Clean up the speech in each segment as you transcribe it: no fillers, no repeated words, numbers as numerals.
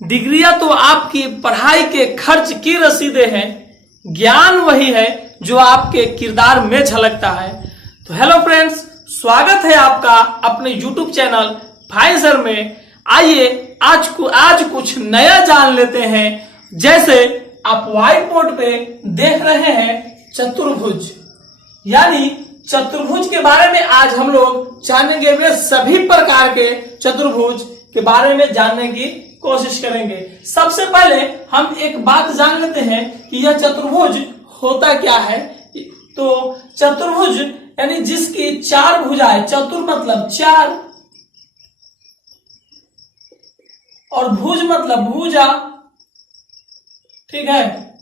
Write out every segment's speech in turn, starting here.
डिग्रियां तो आपकी पढ़ाई के खर्च की रसीदें हैं, ज्ञान वही है जो आपके किरदार में झलकता है। तो हेलो फ्रेंड्स, स्वागत है आपका अपने YouTube चैनल फाइजर में। आइए आज कुछ नया जान लेते हैं। जैसे आप व्हाइट बोर्ड पे देख रहे हैं चतुर्भुज, यानी चतुर्भुज के बारे में आज हम लोग जानेंगे। वे सभी प्रकार के चतुर्भुज के बारे में जानने की कोशिश करेंगे। सबसे पहले हम एक बात जान लेते हैं कि यह चतुर्भुज होता क्या है। तो चतुर्भुज यानी जिसकी चार भुजाएं, चतुर मतलब चार और भुज मतलब भुजा, ठीक है,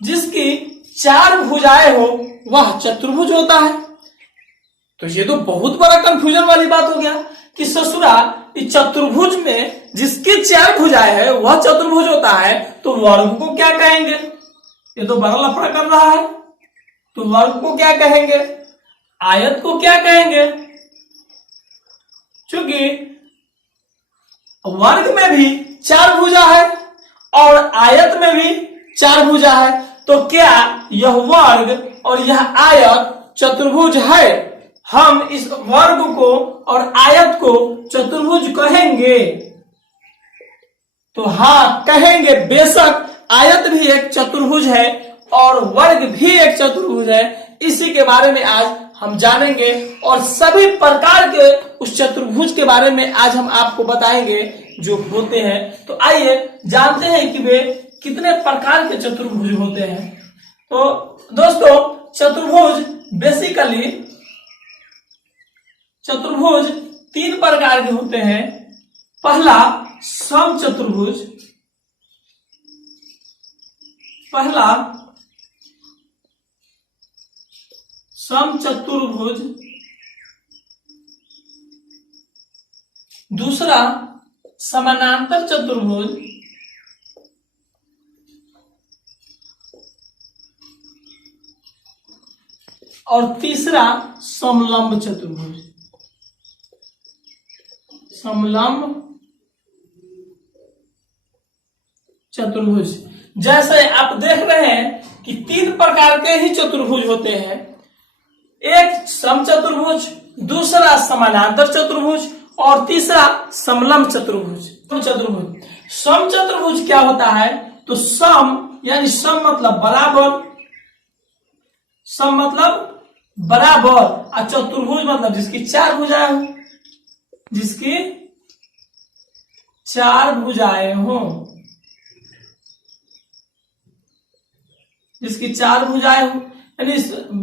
जिसकी चार भुजाएं हो वह चतुर्भुज होता है। तो ये तो बहुत बड़ा कंफ्यूजन वाली बात हो गया कि ससुरा इस चतुर्भुज में जिसकी चार भुजाएं है वह चतुर्भुज होता है, तो वर्ग को क्या कहेंगे? ये तो बड़ा लफड़ा कर रहा है। तो वर्ग को क्या कहेंगे? आयत को क्या कहेंगे? क्योंकि वर्ग में भी चार भुजा है और आयत में भी चार भुजा है, तो क्या यह वर्ग और यह आयत चतुर्भुज है? हम इस वर्ग को और आयत को चतुर्भुज कहेंगे? तो हाँ कहेंगे, बेशक आयत भी एक चतुर्भुज है और वर्ग भी एक चतुर्भुज है। इसी के बारे में आज हम जानेंगे और सभी प्रकार के उस चतुर्भुज के बारे में आज हम आपको बताएंगे जो होते हैं। तो आइए जानते हैं कि वे कितने प्रकार के चतुर्भुज होते हैं। तो दोस्तों, चतुर्भुज बेसिकली चतुर्भुज तीन प्रकार के होते हैं। पहला समचतुर्भुज, समचतुर्भुज, दूसरा समानांतर चतुर्भुज, और तीसरा समलंब चतुर्भुज। समलंब चतुर्भुज, जैसे आप देख रहे हैं कि तीन प्रकार के ही चतुर्भुज होते हैं। एक समचतुर्भुज, दूसरा समानांतर चतुर्भुज और तीसरा समलंब चतुर्भुज। समचतुर्भुज क्या होता है? तो सम यानी सम मतलब बराबर, सम मतलब बराबर, और चतुर्भुज मतलब जिसकी चार भुजाएं हो, जिसकी चार भुजाएं हो, जिसकी चार भुजाएं हो, यानी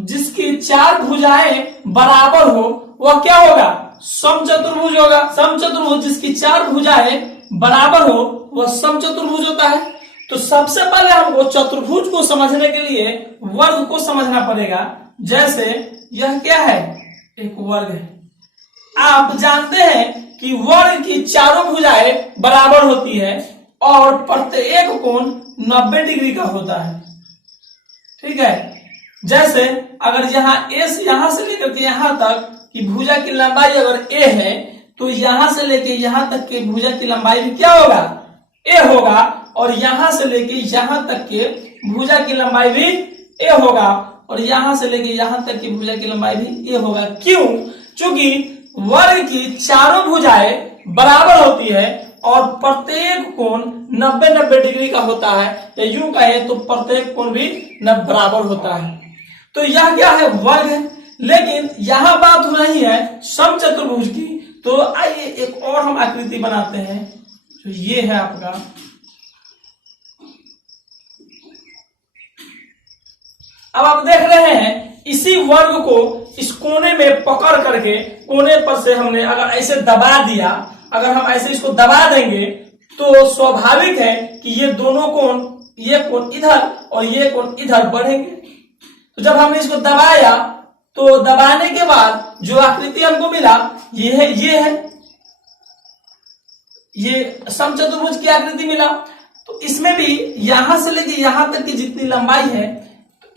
जिसकी चार भुजाएं बराबर हो वह क्या होगा? समचतुर्भुज होगा। समचतुर्भुज जिसकी चार भुजाएं बराबर हो वह समचतुर्भुज होता है। तो सबसे पहले हमको चतुर्भुज को समझने के लिए वर्ग को समझना पड़ेगा। जैसे यह क्या है? एक वर्ग है। आप जानते हैं कि वर्ग की चारों भुजाएं बराबर होती है और प्रत्येक कोण 90 डिग्री का होता है, ठीक है। जैसे अगर यहाँ ए से यहां से लेकर के यहां तक की भुजा की लंबाई अगर ए है, तो यहां से लेके यहां तक के भुजा की लंबाई भी क्या होगा? ए होगा। और यहां से लेके यहां तक के भुजा की लंबाई भी ए होगा और यहां से लेके यहां तक की भुजा की लंबाई भी ए होगा। क्यों? क्योंकि वर्ग की चारों भुजाएं बराबर होती है और प्रत्येक कोण 90-90 डिग्री का होता है, या यूं कहे तो प्रत्येक कोण भी बराबर होता है। तो यह क्या है? वर्ग है। लेकिन यहां बात हो रही है समचतुर्भुज की। तो आइए एक और हम आकृति बनाते हैं। तो ये है आपका अब आप देख रहे हैं इसी वर्ग को इस कोने में पकड़ करके, कोने पर से हमने अगर ऐसे दबा दिया, अगर हम ऐसे इसको दबा देंगे तो स्वाभाविक है कि ये दोनों कोण, ये कोण इधर और ये कोण इधर बढ़ेंगे। तो जब हमने इसको दबाया तो दबाने के बाद जो आकृति हमको मिला ये है, ये समचतुर्भुज की आकृति मिला। तो इसमें भी यहां से लेके यहां तक की जितनी लंबाई है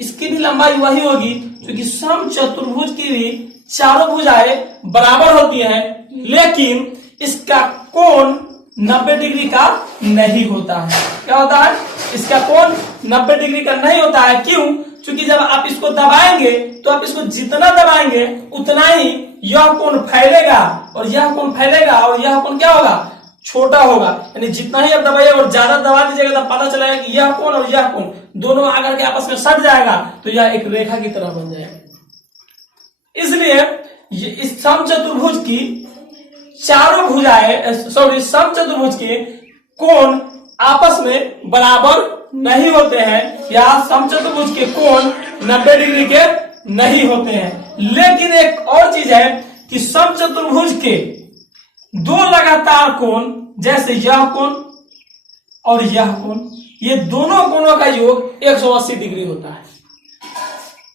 इसकी भी लंबाई वही होगी, क्योंकि समचतुर्भुज की भी चारों भुजाएं बराबर होती हैं, लेकिन इसका कोण 90 डिग्री का नहीं होता है। क्या होता है? इसका कोण 90 डिग्री का नहीं होता है। क्यों? क्योंकि जब आप इसको दबाएंगे तो आप इसको जितना दबाएंगे उतना ही यह कोण फैलेगा और यह कोण फैलेगा और यह कोण क्या होगा? छोटा होगा। यानी जितना ही आप दबाइए और ज्यादा दबा दीजिएगा तो पता चलेगा कि यह कोण और यह कोण दोनों आकर के आपस में सट जाएगा तो यह एक रेखा की तरह बन जाएगा। इसलिए इस समचतुर्भुज की चारों भुजाएं समचतुर्भुज के कोण आपस में बराबर नहीं होते हैं या समचतुर्भुज के कोण 90 डिग्री के नहीं होते हैं। लेकिन एक और चीज है कि समचतुर्भुज के दो लगातार कोण जैसे यह कोण और यह कोण, ये दोनों कोणों का योग 180 डिग्री होता है।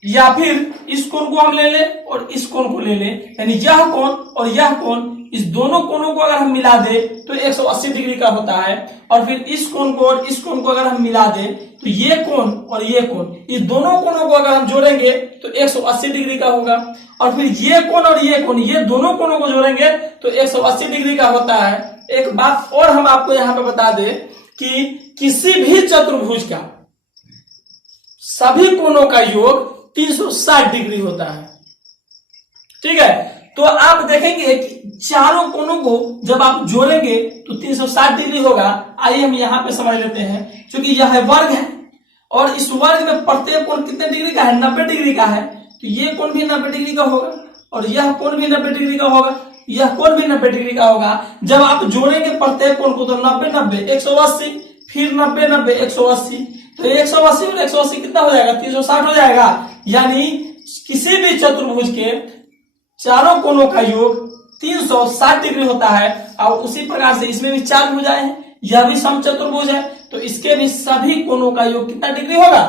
या फिर इस कोण को हम ले लें और इस कोण को ले लें, यानी यह कोण और यह कोण, इस दोनों कोणों को अगर हम मिला दें तो 180 डिग्री का होता है। और फिर इस कोण को और इस कोण को अगर हम मिला दें तो ये कोण और ये कोण, इस दोनों कोणों को अगर हम जोड़ेंगे तो 180 डिग्री का होगा। और फिर ये कोण और ये कोण, ये दोनों कोणों को जोड़ेंगे तो 180 डिग्री का होता है। एक बात और हम आपको यहाँ पे बता दें कि किसी भी चतुर्भुज का सभी कोणों का योग 360 डिग्री होता है। ठीक है, तो आप देखेंगे कि चारों कोणों को जब आप जोड़ेंगे तो 360 डिग्री होगा। आइए हम यहाँ पे समझ लेते हैं। क्योंकि यह वर्ग है और इस वर्ग में प्रत्येक कोण कितने डिग्री का है? 90 डिग्री का है। तो ये कोण भी 90 डिग्री का होगा और यह कोण भी 90 डिग्री का होगा, यह कोण भी 90 डिग्री का होगा। जब आप जोड़ेंगे प्रत्येक कोण को तो 90 90 180, फिर 90 90 180, तो 180 और 180 कितना हो जाएगा? 360 हो जाएगा। यानी किसी भी चतुर्भुज के चारों कोणों का योग 360 डिग्री होता है। और उसी प्रकार से इसमें भी चार भुजाएं हैं, यह भी समचतुर्भुज है, तो इसके भी सभी कोणों का योग कितना डिग्री होगा?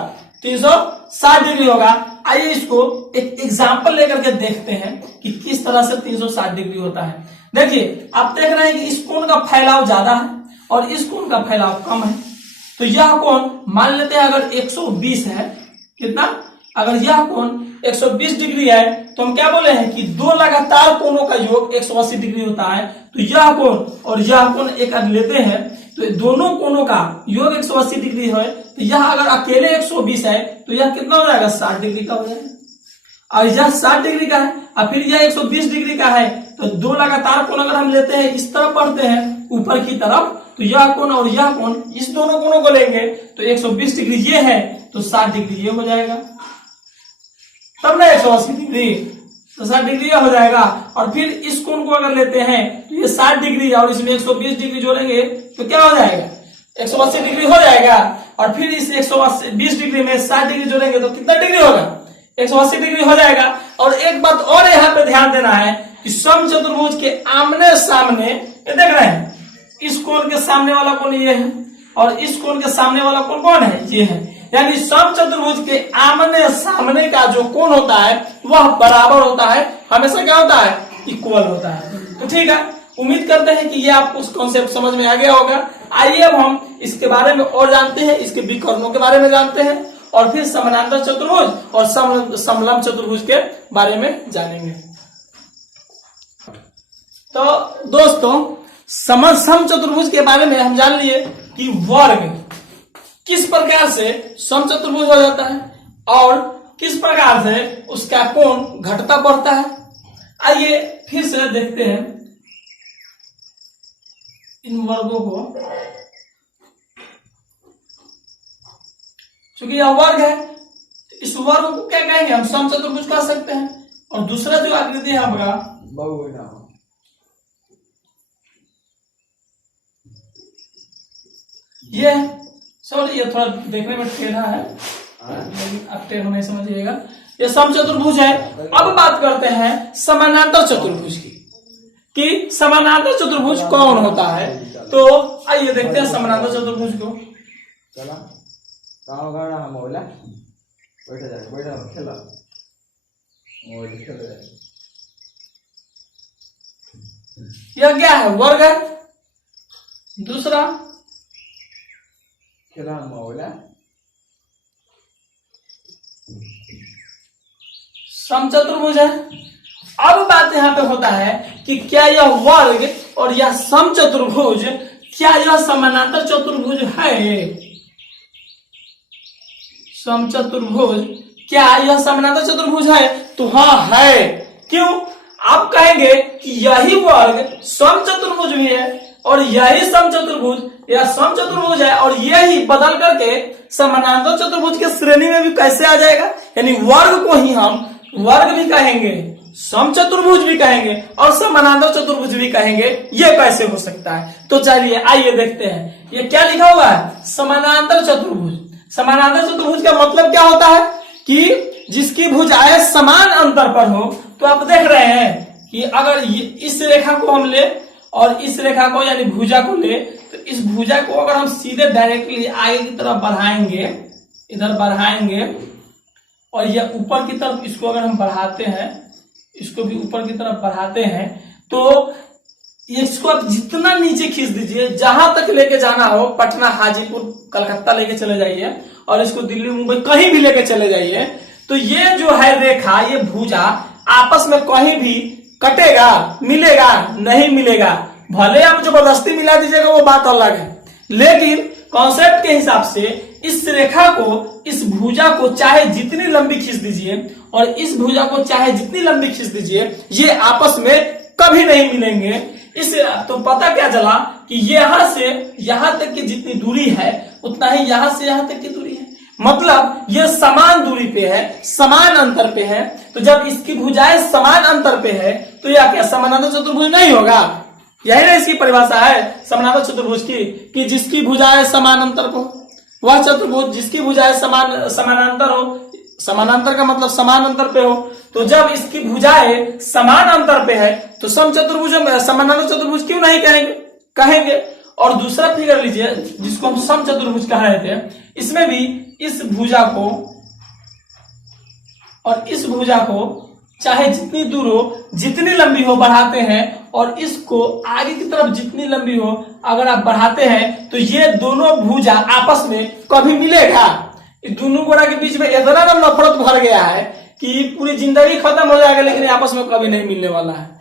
360 डिग्री होगा। आइए इसको एक एग्जाम्पल लेकर के देखते हैं कि किस तरह से 360 डिग्री होता है। देखिए, आप देख रहे हैं कि इस कोण का फैलाव ज्यादा है और इस कोण का फैलाव कम है। तो यह कोण मान लेते हैं अगर 120 है, कितना? अगर यह कोण 120 डिग्री है तो हम क्या बोले हैं कि दो लगातार कोणों का योग 180 डिग्री होता है। तो यह कोण और यह कोण एक लेते हैं तो दोनों कोणों का योग 180 डिग्री है। तो यह अगर अकेले 120 है तो यह कितना हो जाएगा? 60 डिग्री का हो जाएगा। और यह 60 डिग्री का है और फिर यह 120 डिग्री का है। तो दो लगातार कोण अगर हम लेते हैं, इस तरफ बढ़ते हैं ऊपर की तरफ, तो यह कोण और यह कोण, इस दोनों कोणों को लेंगे तो 120 डिग्री ये है तो 60 डिग्री ये हो जाएगा, तब ना 180 डिग्री, तो 60 डिग्री हो जाएगा। और फिर इस कोण को अगर लेते हैं तो ये 60 डिग्री और इसमें 120 डिग्री जोड़ेंगे तो क्या हो जाएगा? 180 डिग्री हो जाएगा। और फिर इस 120 डिग्री में 60 डिग्री जोड़ेंगे तो कितना डिग्री होगा? 180 डिग्री हो जाएगा। और एक बात और यहाँ पे ध्यान देना है कि समचतुर्भुज के आमने सामने, ये देख रहे हैं, इस कोण के सामने वाला कोण ये है और इस कोण के सामने वाला कोण कौन है? ये है। यानी समचतुर्भुज के आमने सामने का जो कोण होता है वह बराबर होता है, हमेशा क्या होता है? इक्वल होता है। तो ठीक है, उम्मीद करते हैं कि ये आपको कॉन्सेप्ट समझ में आ गया होगा। आइए अब हम इसके बारे में और जानते हैं, इसके विकर्णों के बारे में जानते हैं और फिर समानांतर चतुर्भुज और समलंब चतुर्भुज के बारे में जानेंगे। तो दोस्तों, समचतुर्भुज के बारे में हम जान लिए कि वर्ग किस प्रकार से समचतुर्भुज हो जाता है और किस प्रकार से उसका कोण घटता बढ़ता है। आइए फिर से देखते हैं इन वर्गों को। क्योंकि यह वर्ग है, इस वर्ग को क्या कहेंगे? हम समचतुर्भुज कह सकते हैं। और दूसरा जो आकृति है आपका ये, सॉरी ये थोड़ा देखने में टेढ़ा है, लेकिन आप टेढ़ा नहीं समझिएगा, ये समचतुर्भुज है। अब बात करते हैं समानांतर चतुर्भुज की कि समानांतर चतुर्भुज कौन होता है। तो आइए देखते हैं समानांतर चतुर्भुज को। यह क्या है? वर्ग है। दूसरा समचतुर्भुज है। अब बात यहाँ पे होता है कि क्या यह वर्ग और यह समचतुर्भुज क्या यह समानांतर चतुर्भुज है? समचतुर्भुज, क्या यह समानांतर चतुर्भुज है? तो हाँ है। क्यों? आप कहेंगे कि यही वर्ग समचतुर्भुज भी है और यही समचतुर्भुज या समचतुर्भुज है और यही बदल करके समानांतर चतुर्भुज के श्रेणी में भी कैसे आ जाएगा? यानी वर्ग को ही हम वर्ग भी कहेंगे, समचतुर्भुज भी कहेंगे और समानांतर चतुर्भुज भी कहेंगे। ये कैसे हो सकता है? तो चलिए आइए देखते हैं। ये क्या लिखा हुआ है? समानांतर चतुर्भुज। समानांतर चतुर्भुज का मतलब क्या होता है कि जिसकी भुजाएं समान अंतर पर हो। तो आप देख रहे हैं कि अगर इस रेखा को हम ले और इस रेखा को यानी भुजा को ले, तो इस भुजा को अगर हम सीधे डायरेक्टली आगे की तरफ बढ़ाएंगे, इधर बढ़ाएंगे और यह ऊपर की तरफ इसको अगर हम बढ़ाते हैं, इसको भी ऊपर की तरफ बढ़ाते हैं, तो इसको आप जितना नीचे खींच दीजिए, जहां तक लेके जाना हो, पटना, हाजीपुर, कलकत्ता लेके चले जाइए और इसको दिल्ली, मुंबई कहीं भी लेके चले जाइए, तो ये जो है रेखा, ये भुजा आपस में कहीं भी कटेगा, मिलेगा नहीं मिलेगा। भले आप जबरदस्ती मिला दीजिएगा वो बात अलग है, लेकिन कॉन्सेप्ट के हिसाब से इस रेखा को, इस भुजा को चाहे जितनी लंबी खींच दीजिए और इस भुजा को चाहे जितनी लंबी खींच दीजिए, ये आपस में कभी नहीं मिलेंगे। इस तो पता क्या चला कि यहां से यहां तक की जितनी दूरी है उतना ही यहां से यहां तक की दूरी है, मतलब ये समान दूरी पे है, समान अंतर पे है। तो जब इसकी भुजाएं समान अंतर पे है तो यह क्या समानांतर चतुर्भुज नहीं होगा? यही ना इसकी परिभाषा है समानांतर चतुर्भुज की, कि जिसकी भुजाएं समान अंतर पे हो वह चतुर्भुज, जिसकी भुजाएं समानांतर हो, समानांतर का मतलब समान अंतर पे हो। तो जब इसकी भुजाएं समान अंतर पे है तो समचतुर्भुज, समानांतर चतुर्भुज क्यों नहीं कहेंगे। और दूसरा फिगर लीजिए जिसको हम समचतुर्भुज कह रहे थे, इसमें भी इस भुजा को और इस भुजा को चाहे जितनी दूर हो, जितनी लंबी हो बढ़ाते हैं और इसको आगे की तरफ जितनी लंबी हो अगर आप बढ़ाते हैं तो ये दोनों भुजा आपस में कभी मिलेगा? दोनों गोड़ा के बीच में इतना ना नफरत भर गया है कि पूरी जिंदगी खत्म हो जाएगा, लेकिन आपस में कभी नहीं मिलने वाला है।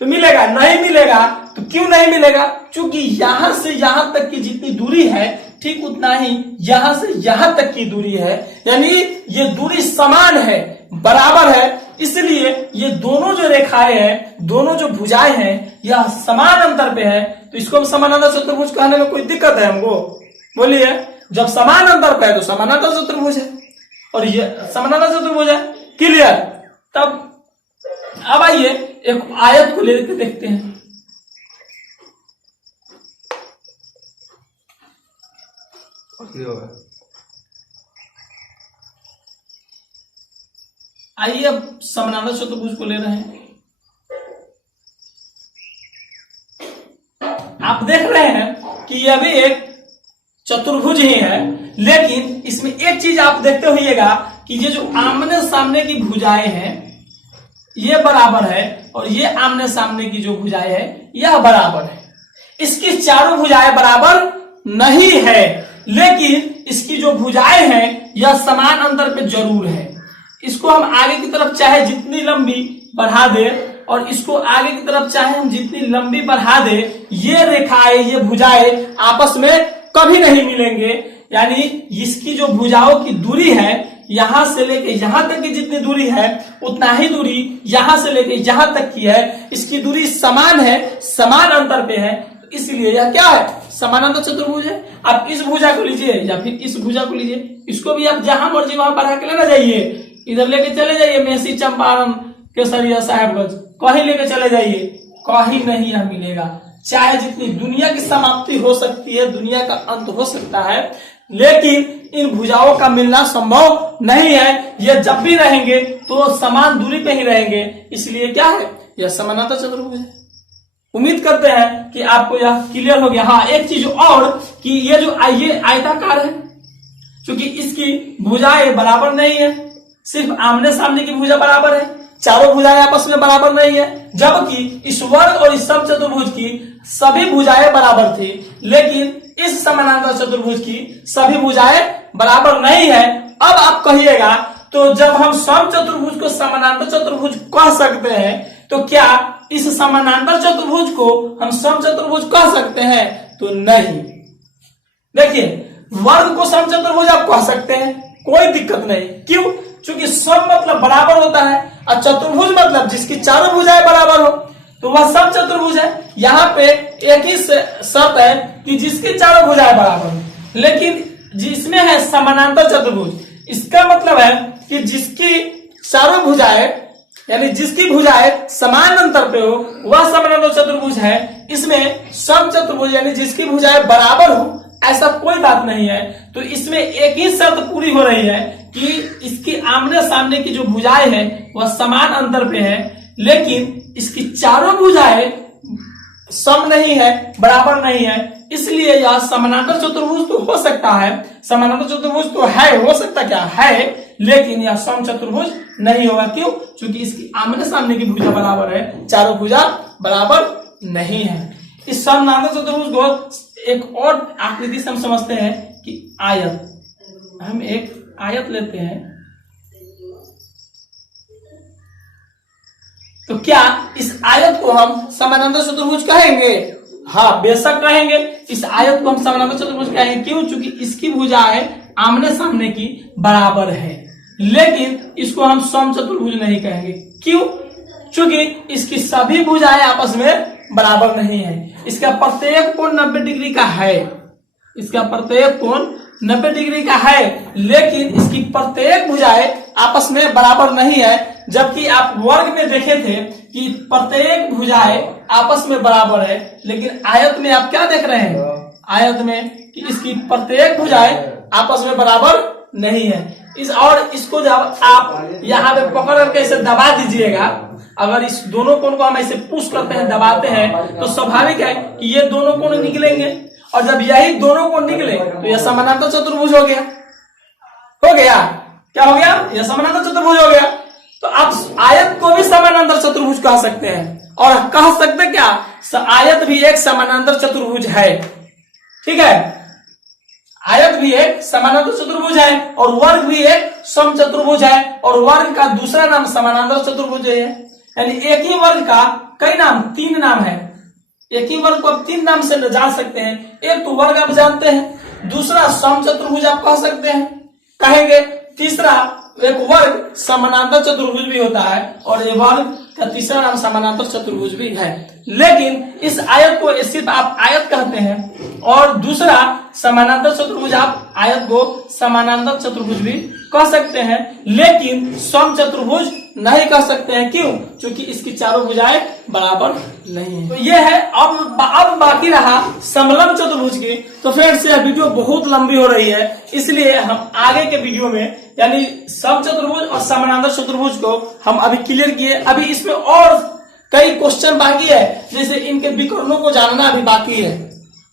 तो मिलेगा नहीं मिलेगा? तो क्यों नहीं मिलेगा? क्योंकि यहां से यहां तक की जितनी दूरी है ठीक उतना ही यहां से यहां तक की दूरी है, यानी ये दूरी समान है, बराबर है। इसलिए ये दोनों जो रेखाएं हैं, दोनों जो भुजाएं हैं, यह समान अंतर पे है। तो इसको हम समानांतर चतुर्भुज कहने में कोई दिक्कत है हमको? बोलिए, जब समान अंतर पे है तो समानांतर चतुर्भुज है और ये समानांतर चतुर्भुज है। क्लियर? तब अब आइए एक आयत को लेकर देखते हैं। आइए अब समानांतर चतुर्भुज को ले रहे हैं। आप देख रहे हैं कि यह भी एक चतुर्भुज ही है, लेकिन इसमें एक चीज आप देखते होइएगा कि ये जो आमने सामने की भुजाएं हैं ये बराबर है और ये आमने सामने की जो भुजाएं है यह बराबर है। इसकी चारों भुजाएं बराबर नहीं है, लेकिन इसकी जो भुजाएं हैं यह समान अंतर पे जरूर है। इसको हम आगे की तरफ चाहे जितनी लंबी बढ़ा दे और इसको आगे की तरफ चाहे हम जितनी लंबी बढ़ा दे, ये रेखाएं, ये भुजाएं आपस में कभी नहीं मिलेंगे। यानी इसकी जो भुजाओं की दूरी है यहां से लेके यहां तक की जितनी दूरी है उतना ही दूरी यहां से लेके यहां तक की है। इसकी दूरी समान है, समान अंतर पे है, इसलिए यह क्या है? समानांतर चतुर्भुज है। आप इस भुजा को लीजिए या फिर इस भुजा को लीजिए, इसको भी आप जहां मर्जी वहां बढ़ा के लेना जाइए, इधर लेके चले जाइए, मेसी, चंपारण, केसरिया, साहेबगंज, कहीं लेके चले जाइए, कहीं नहीं यह मिलेगा। चाहे जितनी दुनिया की समाप्ति हो सकती है, दुनिया का अंत हो सकता है, लेकिन इन भुजाओं का मिलना संभव नहीं है। ये जब भी रहेंगे तो समान दूरी पे ही रहेंगे, इसलिए क्या है? यह समानांतर चतुर्भुज है। उम्मीद करते हैं कि आपको यह क्लियर हो गया। हाँ, एक चीज और कि ये जो ये आयताकार है, क्योंकि इसकी भुजाएं बराबर नहीं है, सिर्फ आमने सामने की भुजा बराबर है, चारों भुजाएं आपस में बराबर नहीं है। जबकि इस वर्ग और इस समचतुर्भुज की सभी भुजाएं बराबर थी, लेकिन इस समानांतर चतुर्भुज की सभी भुजाएं बराबर नहीं है। अब आप कहिएगा तो जब हम समचतुर्भुज को समानांतर चतुर्भुज कह सकते हैं तो क्या इस समानांतर चतुर्भुज को हम समचतुर्भुज कह सकते हैं? तो नहीं। देखिए, वर्ग को समचतुर्भुज आप कह सकते हैं, कोई दिक्कत नहीं। क्यों? क्योंकि सम मतलब बराबर होता है और चतुर्भुज मतलब जिसकी चारों भुजाएं बराबर हो, तो वह समचतुर्भुज है। यहाँ पे एक ही शर्त है कि जिसकी चारों भुजाएं बराबर हो, लेकिन जिसमें है समानांतर चतुर्भुज, इसका मतलब है कि जिसकी चारों भुजाएं यानी जिसकी भुजाएं समान अंतर पे हो वह समानांतर चतुर्भुज है। इसमें समचतुर्भुज यानी जिसकी भुजाएं बराबर हो ऐसा कोई बात नहीं है। तो इसमें एक ही शर्त पूरी हो रही है कि इसकी आमने सामने की जो भुजाएं हैं वह समान अंतर पे है, लेकिन इसकी चारों भुजाएं सम नहीं है, बराबर नहीं है। इसलिए यह समानांतर चतुर्भुज तो हो सकता है, समानांतर चतुर्भुज तो है, हो सकता क्या है, लेकिन यह समचतुर्भुज नहीं होगा। क्यों? क्योंकि इसकी आमने सामने की भुजा बराबर है, चारों भुजा बराबर नहीं है। इस समानांतर चतुर्भुज को एक और आकृति से हम समझते हैं कि आयत। हम एक आयत लेते हैं, तो क्या इस आयत को हम समानांतर चतुर्भुज कहेंगे? हाँ, बेशक कहेंगे। इस आयत को हम समानांतर चतुर्भुज कहेंगे। क्यों? क्योंकि इसकी भुजाएं आमने सामने की बराबर है, लेकिन इसको हम समचतुर्भुज नहीं कहेंगे। क्यों? क्योंकि इसकी सभी भुजाएं आपस में बराबर नहीं है। इसका प्रत्येक कोण 90 डिग्री का है, इसका प्रत्येक कोण 90 डिग्री का है, लेकिन इसकी प्रत्येक भुजाएं आपस में बराबर नहीं है। जबकि आप वर्ग में देखे थे कि प्रत्येक भुजाएं आपस में बराबर है, लेकिन आयत में आप क्या देख रहे हैं? आयत में कि इसकी प्रत्येक भुजाएं आपस में बराबर नहीं है। इसको जब आप यहाँ पे पकड़ करके ऐसे दबा दीजिएगा, अगर इस दोनों कोण को हम ऐसे पुश करते हैं, दबाते हैं, तो स्वाभाविक है कि ये दोनों कोण निकलेंगे, और जब यही दोनों कोण निकले तो यह समानांतर चतुर्भुज हो गया। हो गया? क्या हो गया? यह समानांतर चतुर्भुज हो गया। तो आप आयत को भी समानांतर चतुर्भुज कह सकते हैं, और कह सकते क्या, आयत भी एक समानांतर चतुर्भुज है। ठीक है, आयत भी एक समानांतर चतुर्भुज है और वर्ग भी एक समचतुर्भुज है, और वर्ग का दूसरा नाम समानांतर चतुर्भुज है। यानी एक ही वर्ग का कई नाम, 3 नाम है। एक ही वर्ग को आप 3 नाम से जान सकते हैं। एक तो वर्ग आप जानते हैं, दूसरा समचतुर्भुज आप कह सकते हैं, कहेंगे, तीसरा एक वर्ग समानांतर चतुर्भुज भी होता है, और ये वर्ग का तीसरा नाम समानांतर चतुर्भुज भी है। लेकिन इस आयत को सिर्फ आप आयत कहते हैं, और दूसरा समानांतर चतुर्भुज आप आयत को समानांतर चतुर्भुज भी कह सकते हैं, लेकिन समचतुर्भुज नहीं कह सकते हैं। क्यों? क्योंकि इसकी चारों भुजाएं बराबर नहीं है। तो ये है। अब बाकी रहा समलंब चतुर्भुज की। तो फ्रेंड्स, यह वीडियो बहुत लंबी हो रही है, इसलिए हम आगे के वीडियो में यानी समचतुर्भुज और समानांतर चतुर्भुज को हम अभी क्लियर किए। अभी इसमें और कई क्वेश्चन बाकी है, जैसे इनके विकर्णों को जानना अभी बाकी है।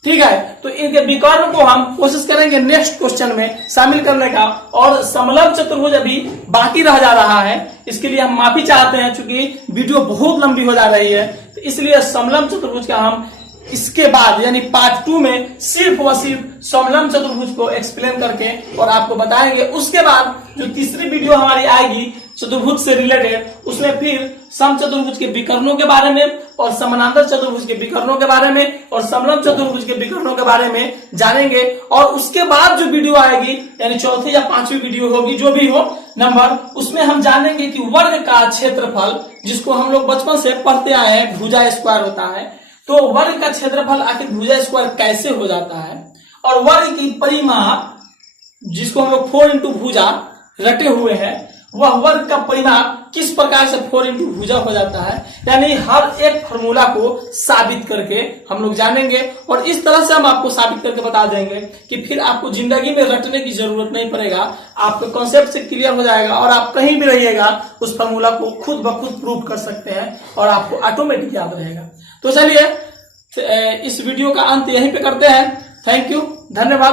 ठीक है, तो इनके विकर्ण को हम कोशिश करेंगे नेक्स्ट क्वेश्चन में शामिल करने का, और समलंब चतुर्भुज अभी बाकी रह जा रहा है। इसके लिए हम माफी चाहते हैं, क्योंकि वीडियो बहुत लंबी हो जा रही है। तो इसलिए समलंब चतुर्भुज का हम इसके बाद यानी पार्ट 2 में सिर्फ व सिर्फ समलंब चतुर्भुज को एक्सप्लेन करके और आपको बताएंगे। उसके बाद जो तीसरी वीडियो हमारी आएगी चतुर्भुज से रिलेटेड, उसमें फिर समचतुर्भुज के विकर्णों के बारे में और समानांतर चतुर्भुज के विकर्णों के बारे में और समलंब चतुर्भुज के विकर्णों के बारे में जानेंगे। और उसके बाद जो वीडियो आएगी यानी चौथी या 5वीं वीडियो होगी, जो भी हो नंबर, उसमें हम जानेंगे कि वर्ग का क्षेत्रफल, जिसको हम लोग बचपन से पढ़ते आए हैं, भुजा स्क्वायर होता है, तो वर्ग का क्षेत्रफल आखिर भुजा स्क्वायर कैसे हो जाता है, और वर्ग की परिमाप, जिसको हम लोग 4 इंटू भुजा रटे हुए हैं, वह वर्ग का परिमाप किस प्रकार से 4 इंटू भुजा हो जाता है, यानी हर एक फॉर्मूला को साबित करके हम लोग जानेंगे। और इस तरह से हम आपको साबित करके बता देंगे कि फिर आपको जिंदगी में रटने की जरूरत नहीं पड़ेगा, आपके कॉन्सेप्ट से क्लियर हो जाएगा, और आप कहीं भी रहिएगा उस फॉर्मूला को खुद ब खुद प्रूव कर सकते हैं और आपको ऑटोमेटिक याद रहेगा। तो चलिए इस वीडियो का अंत यहीं पे करते हैं। थैंक यू, धन्यवाद।